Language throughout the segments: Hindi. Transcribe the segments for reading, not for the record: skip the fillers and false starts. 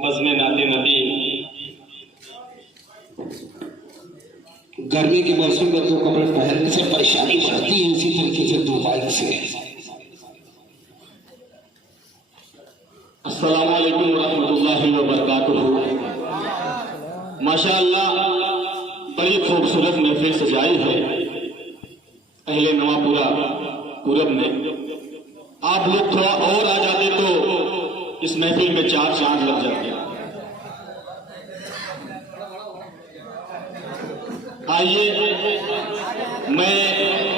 बजने नाते नदी। गर्मी के मौसम में दो कपड़े पहनने से परेशानी बढ़ती है, इसी तरीके से दो बाइक से। अस्सलामु अलैकुम रहमतुल्लाहि व बरकातुहू। माशाअल्लाह बड़ी खूबसूरत महफिल सजाई है अहले नवापुरा पूरब ने। आप लोग थोड़ा और आ जाते तो इस महफिल में चार चांद लग जाते। आइए, मैं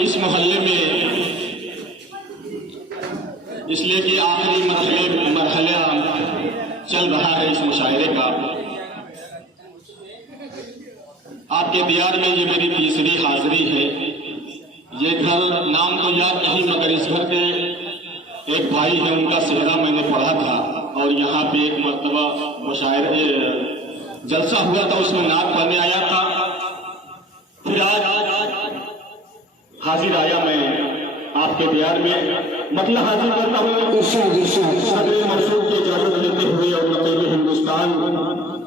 इस मोहल्ले में इसलिए कि आखिरी मरहला चल रहा है इस मुशायरे का। आपके दियार में ये मेरी तीसरी हाजिरी है। ये घर नाम तो याद नहीं, मगर इस घर के एक भाई है, उनका सेहरा मैंने पढ़ा था और यहाँ पे एक मर्तबा मुशायरे जलसा हुआ था, उसमें नात पढ़ने आया था। फिर आज हाजिर आया मैं आपके दियार में, मतलब हाजिर करता हूँ सदर मरसूद की इजाजत लेते हुए और नकीब हिंदुस्तान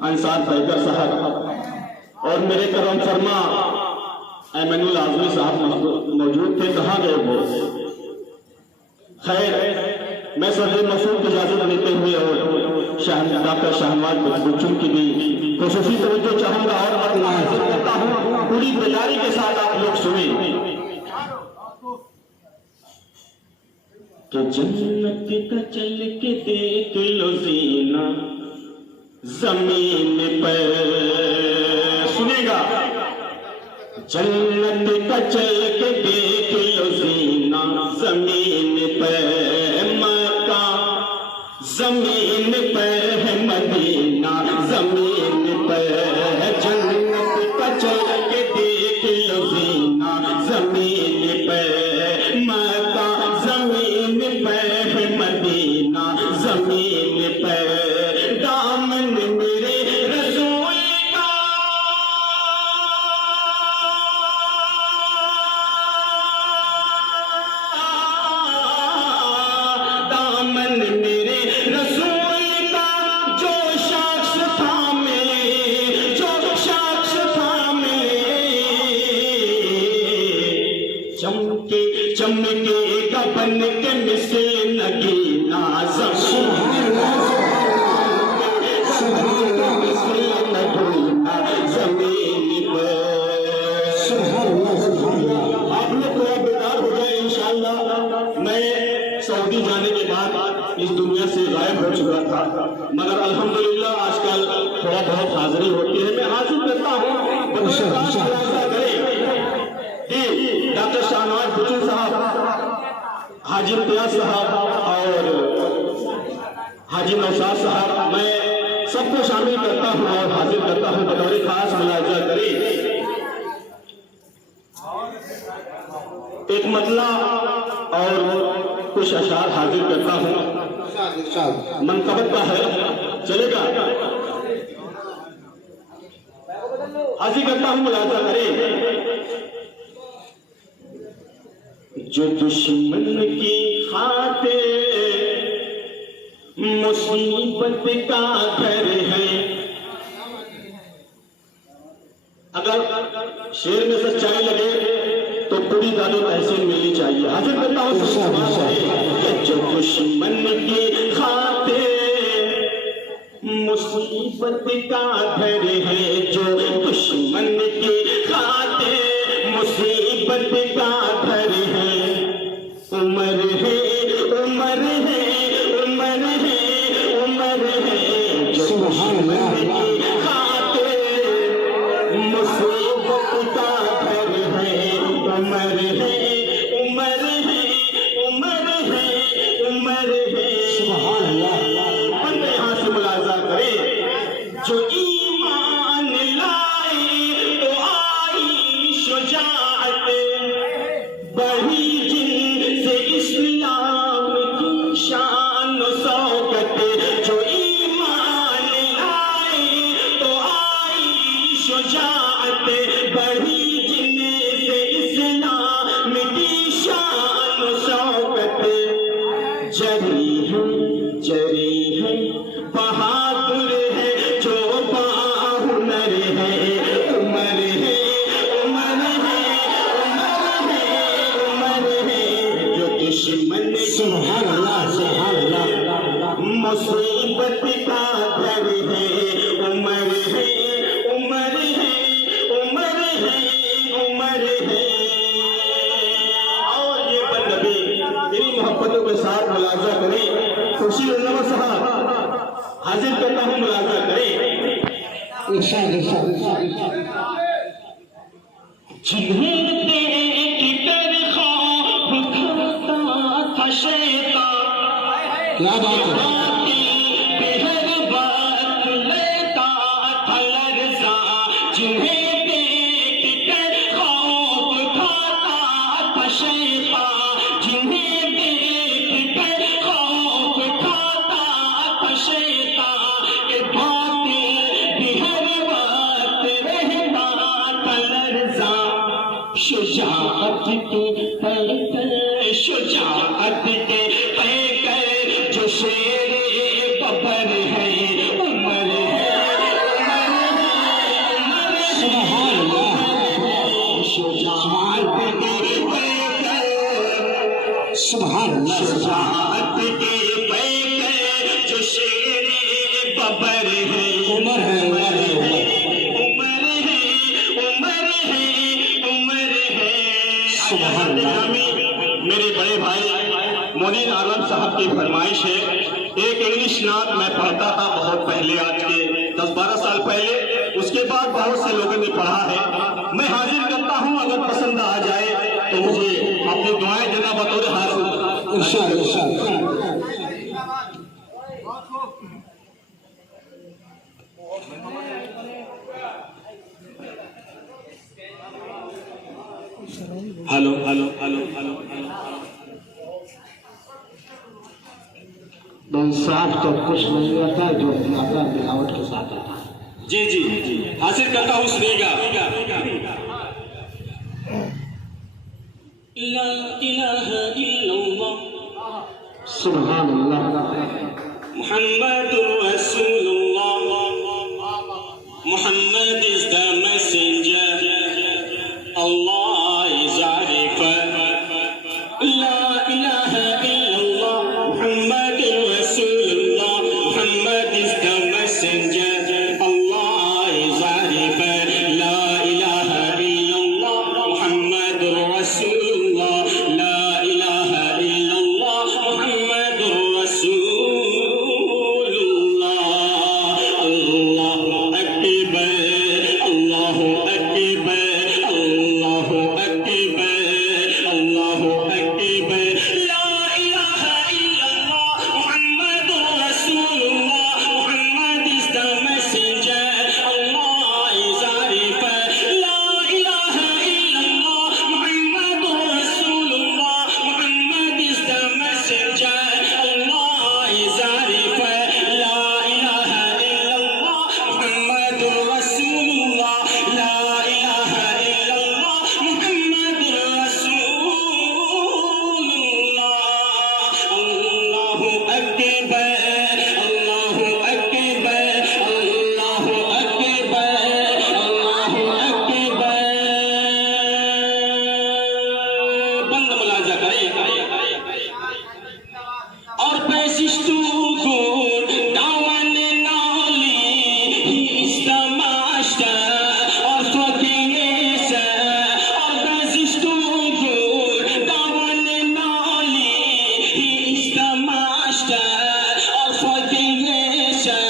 अंसार फैदर साहब और मेरे करम फरमा ऐमनुल आजमी साहब मौजूद थे। कहाँ गए वो? खैर, मैं सदर मरसूद की इजाजत लेते हुए और डॉक्टर शाहनवाज बच्चों की भी खुसूसी तवज्जो चाहूंगा और हाजिर करता हूँ। पूरी तैयारी के साथ आप लोग सुने कि जन्नत का चल के देख लो जीना जमीन पर। सुनेगा, जन्नत का चल के देख लो जीना जमीन पर। मक्का जमीन पर है, मदीना जमीन पर है। जन्नत का चल के देख लो जीना जमीन पर। मक्का जमीन पर है, मदीना जमीन पर। दामन मेरे रसूल का दामन मेरे रसूल का जो शख्स थामे, जो शख्स थामे चमके चमके बन के मिसल नगीना जमीन पर। आप लोग थोड़ा बेदार हो जाए इंशाअल्लाह। मैं सऊदी जाने के बाद इस दुनिया से गायब हो चुका था, मगर अल्हम्दुलिल्लाह आजकल थोड़ा बहुत हाजिरी होती है। मैं हाजिर करता हूँ डॉक्टर शाहनवाज बच्चन साहब, हाजी इम्तियाज साहब और हाजी नौशाद साहब। मैं सबको शामिल करता हूँ और हाजिर करता हूँ। बतौर खास मुलाजा करें, एक मतला और कुछ अशार हाजिर करता हूँ। मनकबत का है, चलेगा? हाजिर करता हूँ, मुलाजा करें। जो दुश्मन की खातिर मुसीबत का घर है। अगर शेर में सच्चाई लगे तो पूरी दादो तहसील मिलनी चाहिए। हाजिर करता हूँ, जो दुश्मन की खातिर मुसीबत का घर है। जो दुश्मन की खातिर मुसीबत का घर है। उमर है, उमर है, उमर है, उमर है। जो दुश्मन की खातिर मुसीबत का घर है। उमर है, उमर है, उमर है, उमर है। सुभान अल्लाह। बंदे यहाँ से मुलाजा करे। जो ईमान लाए तो आई शुजाअत, हाजिर करता हूँ मुलाजा करें। इरशाद इरशाद इरशाद इरशाद। जिन्हें देख कर खौफ खाता था शैतान, क्या बात है। हर बात लेता था लर्जा, जिन्हें देख कर खौफ खाता था शैतान, जिन्हें देख कर खौफ खाता था शैतान, के बातिल भी हर बात रहता था लर्जा। शुजाअत के पैकर, शुजाअत के पैकर जो शेरे बबर है, उमर है, सुभान अल्लाह। शुजाअत के पैकर, सुभान अल्लाह। शुजाअत के पैकर जो शेरे बबर है, उमर है उमर है उमर। उमर है, उमर है, उमर है। सुभान अल्लाह। मेरे बड़े भाई मोनीर आलम साहब की फरमाइश है। एक इंग्लिश नात मैं पढ़ता था बहुत पहले, आज के 10-12 साल पहले, उसके बाद बहुत से लोगों ने पढ़ा है। मैं हाजिर करता हूं, अगर पसंद आ जाए तो मुझे अपनी दुआएं देना बतौर हाजिर। इरशाद इरशाद। Hello hello hello hello. इंसाफ तो कुछ नहीं आता जो अपना मिलावट के साथ आता है। जी जी जी, हाजिर करता हूँ, सुनिएगा। ला इलाहा इल्लल्लाह सुभान अल्लाह। मुहम्मदुर रसूलुल्लाह, Muhammad is the messenger, Allah is Arifah. La ilaha illallah, Muhammadur Rasulullah, Muhammad is the messenger, Allah is Arifah. La ilaha illallah, Muhammadur Rasulullah, La ilaha illallah, Muhammadur Rasulullah. Allahu Akbar, Allahu Akbar, Allahu Akbar, Allahu Akbar. La ilaha illallah, Muhammadur Rasulullah, Muhammad is the messenger, Allah is Arifah. La ilaha illallah, Muhammadur Rasulullah, Muhammad is the messenger, Allah is Arifah. La ilaha illallah, Muhammadur Rasulullah, La ilaha illallah, Muhammadur Rasulullah. Allahu Akbar, Allahu Akbar, Allahu Akbar, Allahu Akbar. बंद मुलाजा करें। और पैसिस्टू गुण दावन नाली, he is the master of fucking nature. और पैसिस्टू गुण दावन नाली, he is the master of fucking nature.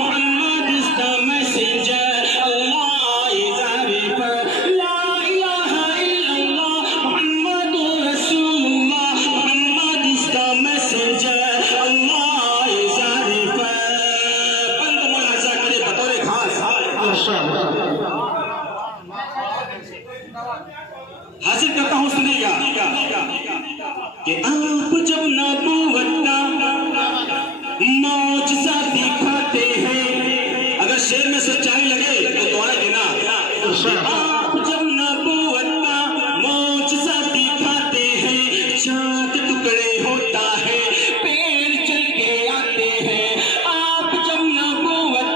Muhammad is the messenger, Allah is Arifah. La ilaha illallah, Muhammad Rasulullah, Muhammad is the messenger, Allah is Arifah. बंद मुलाजा करे बतौर खास। इरशाद इरशाद। हासिल करता हूँ, सुनिएगा कि आप जब नबूवत मौजज़ा दिखाते हैं, अगर शेर में सच्चाई लगे तो दुआएं देना। आप जब नबूवत मौजज़ा दिखाते हैं, चांद टुकड़े होता है, पेड़ चल के आते हैं। आप जब नबूवत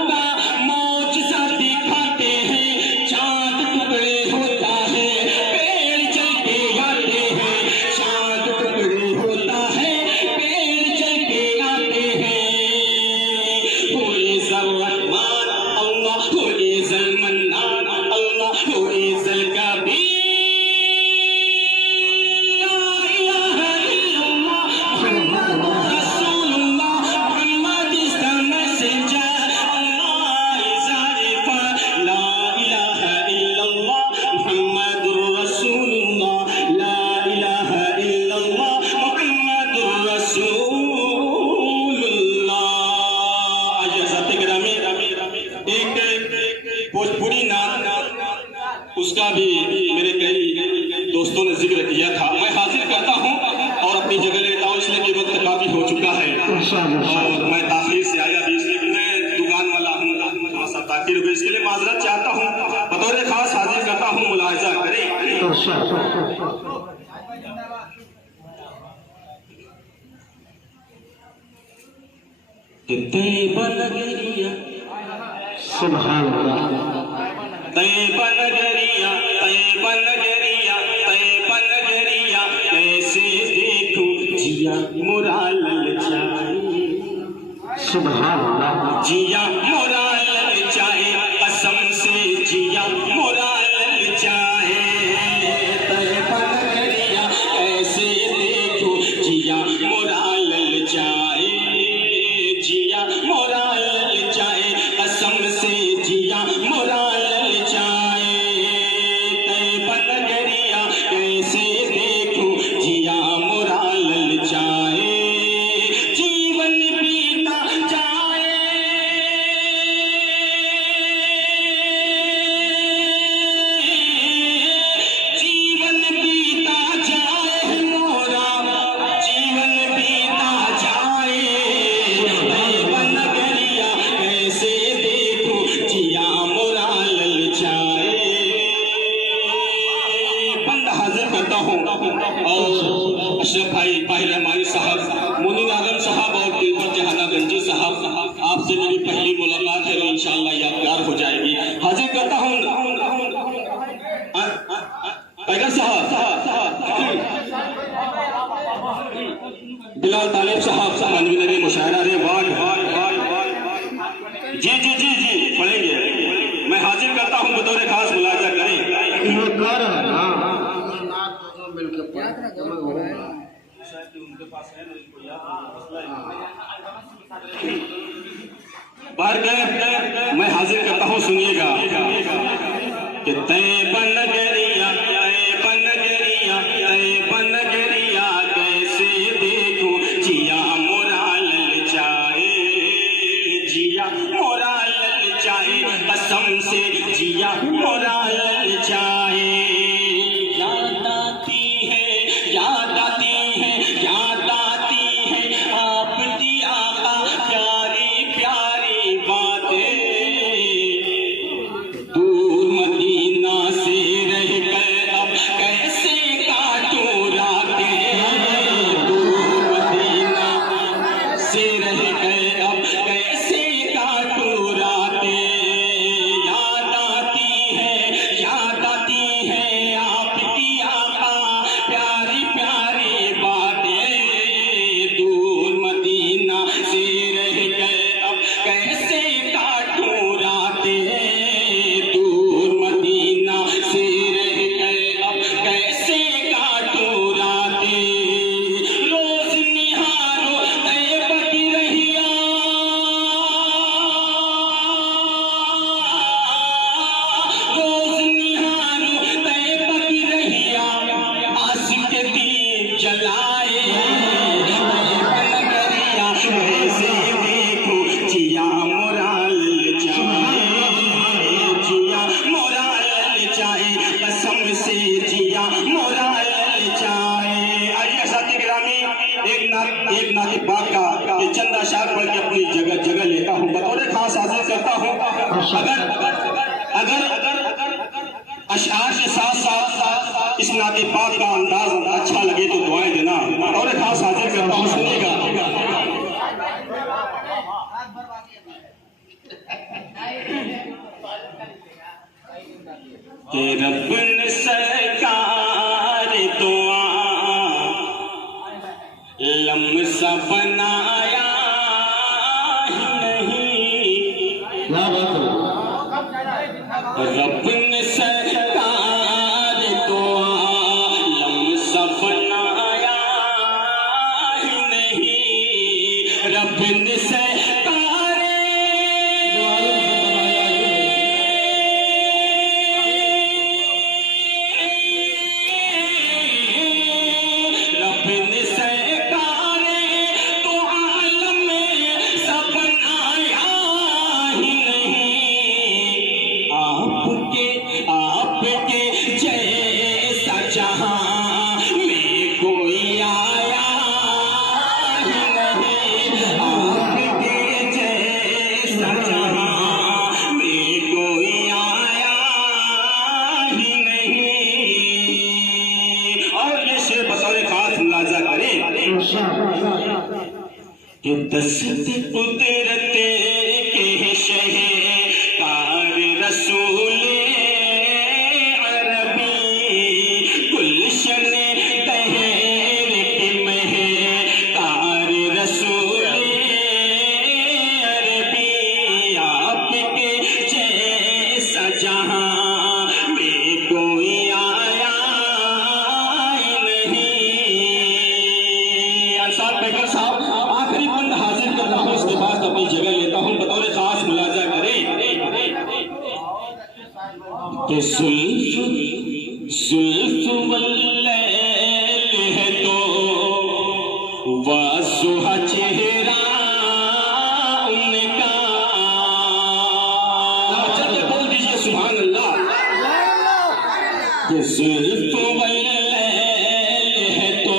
मौजज़ा दिखाते हैं, चांद टुकड़े होता है, पेड़ चल के आते हैं। चांद टुकड़े होता है, पेड़ चल के आते हैं। Who is Ar-Rahman? Allah. Who is Al-Mannan? उसका भी मेरे कई दोस्तों ने जिक्र किया था। मैं हाजिर करता हूँ और अपनी जगह लेता हूँ, इसलिए कि वक्त काफी हो चुका है और मैं ताखिर से आया भी, इसलिए कि मैं दुकान वाला हूँ, थोड़ा सा ताखिर हुई, इसके लिए माजरत चाहता हूँ। बतौर खास हाजिर करता हूँ, मुलाहिजा करें। तैयबा नगरिया सुभान अल्लाह, तैयबा नगरिया, तैयबा नगरिया, तैयबा नगरिया, कैसे देखूं जिया मोरा ललचाए, सुभान अल्लाह, जिया मोरा ललचाए, कसम से जिया मोरा ललचाए। तैयबा नगरिया कैसे देखूं जिया मोरा ललचाए, जिया मोरा ललचाए, कसम से जिया मोरा ललचाए। तैयबा नगरिया कैसे देखूं जिया मोरा ललचाए, जीवन बीता जाए, जीवन बीता जाए मोरा, जीवन बीता जाए। तैयबा नगरिया कैसे देखूं जिया मोरा ललचाए। बंद हाजिर करता हूँ और अशरफ भाई ताहिर रहमानी साहब, मोनिन आलम साहब और दिलबर जहाना गंजी साहब, आपसे मेरी पहली मुलाकात है और इंशाअल्लाह यादगार हो जाएगी। हाजिर करता हूँ टाइगर साहब, बिलाल तालिब साहब, मनवीनरी मुशायरा रे वाह वाह वाह, जी जी जी जी पढ़ेंगे। मैं हाजिर करता हूँ, बतौर खास मुलाहिजा करें। मैं हाजिर करता हूँ, सुनिएगा कि तैयबा नगरिया, तैयबा नगरिया, तैयबा नगरिया कैसे देखूं जिया मोरा ललचाए, जिया मोरा ललचाए, कसम से जिया मोरा ललचाए। याद आती है, याद आती है, याद आती है आपकी आका प्यारी प्यारी बातें, दूर मदीना से रह कर अब कैसे काटूं रातें, दूर मदीना से रह कर अब कैसे काटूं रातें। याद आती है, याद आती है आपकी आका प्यारी प्यारी बातें, दूर मदीना से रह कर अब कैसे काटूं रातें, दूर मदीना से रह कर अब कैसे काटूं रातें। रोज निहारो तैयबा की रहिया, रोज निहारो तैयबा की रहिया, आशिक दीप जलाए। तैयबा नगरिया कैसे देखूं जिया मोरा ललचाए, जिया मोरा ललचाए, कसम से जिया मोरा ललचाए। आइए साथी गिरामी, एक नाती पाक का ये चंद अशार पढ़ के अपनी जगह जगह लेता हूँ, बतौर खास हाजिर करता हूँ। अगर अगर अगर अशार के साथ साथ इस नाती पाक का अंदाज अच्छा लगे तो दुआएं देना, बतौर खास हाजिर करता हूँ, सुनिएगा। कि रब ने सरकार दुआ लम्सा बनाया ही नहीं, क्या बात है, रब ने सरकार रब ने सरकारे रब ने सरकारे तो आलम में सब बनाया ही नहीं। आपके जैसा जहां में कोई आया ही नहीं। आपके जैसा जहां में कोई आया ही नहीं। और ये शेर बतौर खास मुलाजा करें कि दस्त कुदरत के शहकार रसूल अरबी गुलशन तहर की महकार रसूल अरबी। आपके जैसा जहां में कोई आया ही नहीं। अंसार बेकर साहब आखिरी बंद हाजिर कर रहा हूं, इसके बाद अपनी जगह लेता हूं। बतौर खास मुलाजा करें कि जुल्फ वल्लैल है तो वासुहा चेहरा उनका। चलिए बोल दीजिए सुभान अल्लाह। कि जुल्फ वल्लैल है तो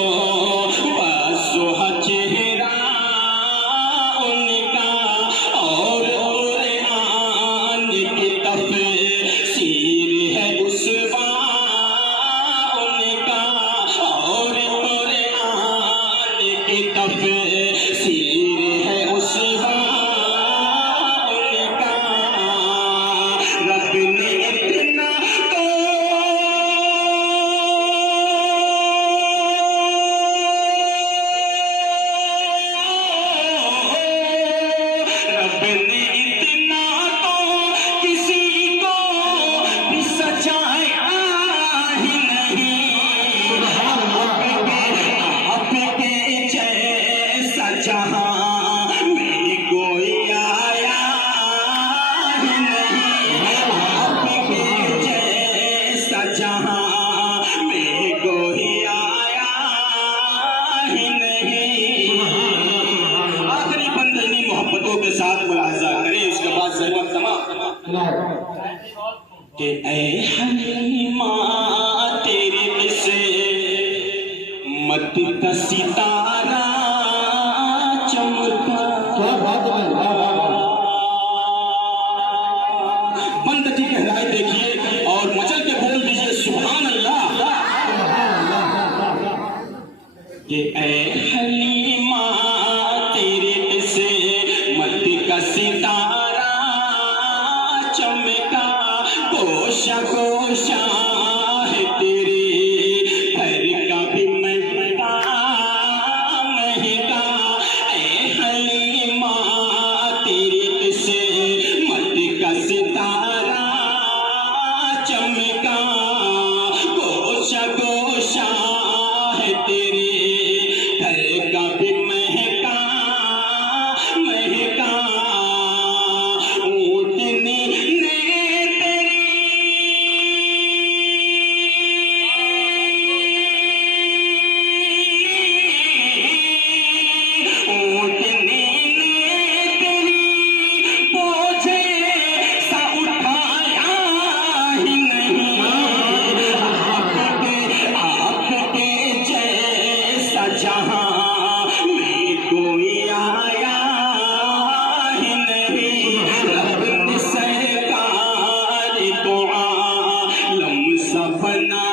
वासुहा चेहरा उनका। और कुरान की तफसीर है उसवा उनका। और कुरान की तफसीर है उसवा उनका। रब ने इतना तो रब ने इतना तो किसी को भी सजाया ही नहीं। आपके जैसा जहां में कोई आया ही नहीं। आपके जैसा जहां में कोई आया ही नहीं। आखिरी बंदनी मोहब्बतों के साथ मुलाजा करें, इसके बाद ज़हमत तमाम कि ऐ हलीमा तेरे से मत का सितारा चमका। क्या बात है, वाह वाह वाह। बंद की गहराई देखिए और मचल के बोल दीजिए सुभान अल्लाह। कि ऐ हलीमा तेरे से मत का सितारा चमका। गोशा गोशा है तेरे घर का भी महका महका। ऐ हलीमा तेरे से मत का सितारा चमका। गोशा गोशा है तेरे घर का भी महका महका। ऊँटनी ने ऊँटनी ने तेरी बोझे सा उठाया ही नहीं। आपके जैसा जहां में कोई आया ही नहीं। रब ने सरकार तो आलम सा बना